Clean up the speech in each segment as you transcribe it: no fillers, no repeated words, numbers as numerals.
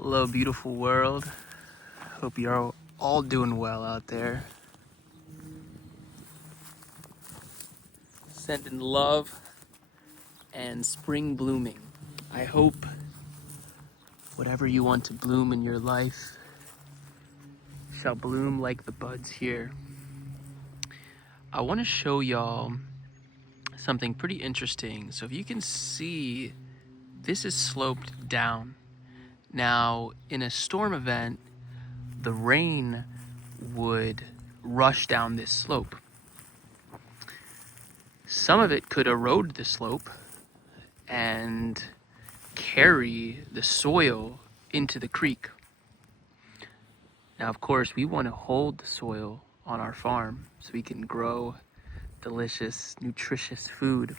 Hello, beautiful world. Hope you're all doing well out there. Sending love and spring blooming. I hope whatever you want to bloom in your life shall bloom like the buds here. I want to show y'all something pretty interesting. So if you can see, this is sloped down. Now, in a storm event, the rain would rush down this slope. Some of it could erode the slope and carry the soil into the creek. Now, of course, we want to hold the soil on our farm so we can grow delicious, nutritious food.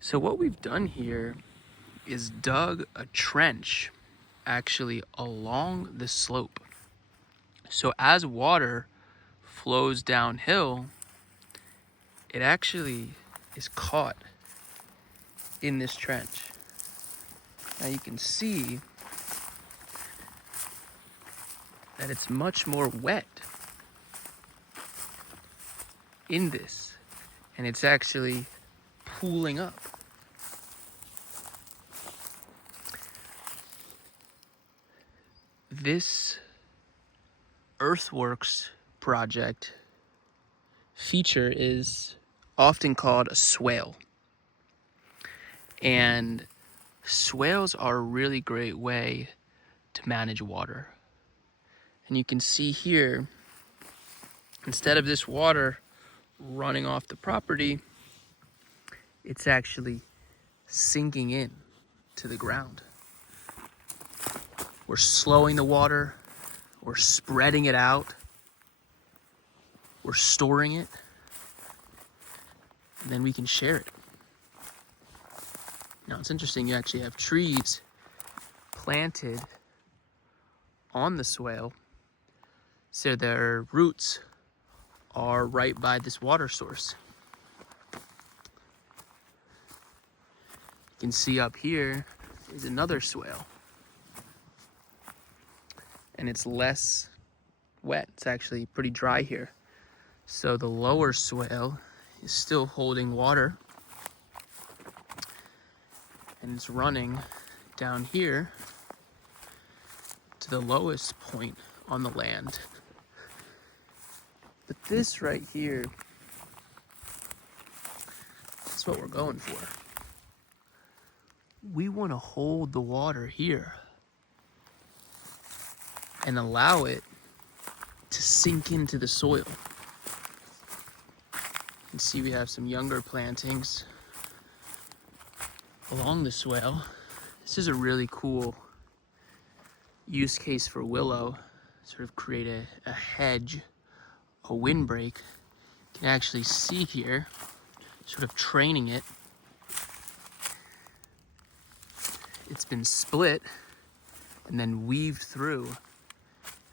So what we've done here is dug a trench actually along the slope. So as water flows downhill, it actually is caught in this trench. Now you can see that it's much more wet in this, and it's actually pooling up. This earthworks project feature is often called a swale. And swales are a really great way to manage water. And you can see here, instead of this water running off the property, it's actually sinking in to the ground. We're slowing the water, we're spreading it out, we're storing it, and then we can share it. Now it's interesting, you actually have trees planted on the swale, so their roots are right by this water source. You can see up here is another swale, and it's less wet. It's actually pretty dry here. So the lower swale is still holding water, and it's running down here to the lowest point on the land. But this right here, that's what we're going for. We want to hold the water here and allow it to sink into the soil. You can see we have some younger plantings along the swale. This is a really cool use case for willow. Sort of create a hedge, a windbreak. You can actually see here, sort of training it. It's been split and then weaved through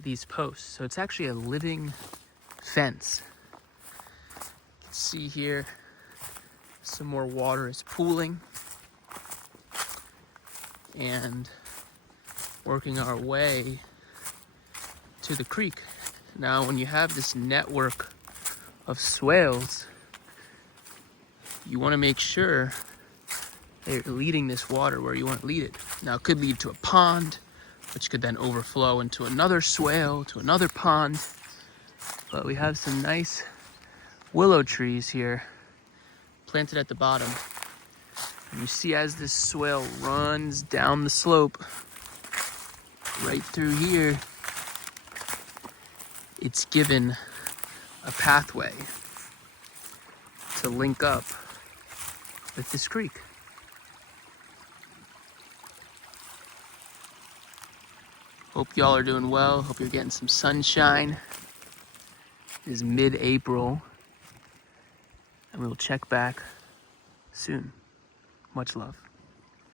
these posts. So it's actually a living fence. You can see here, some more water is pooling and working our way to the creek. Now, when you have this network of swales, you want to make sure that you're leading this water where you want to lead it. Now, it could lead to a pond, which could then overflow into another swale, to another pond. But we have some nice willow trees here planted at the bottom. And you see as this swale runs down the slope, right through here, it's given a pathway to link up with this creek. Hope y'all are doing well. Hope you're getting some sunshine. It is mid-April, and we'll check back soon. Much love.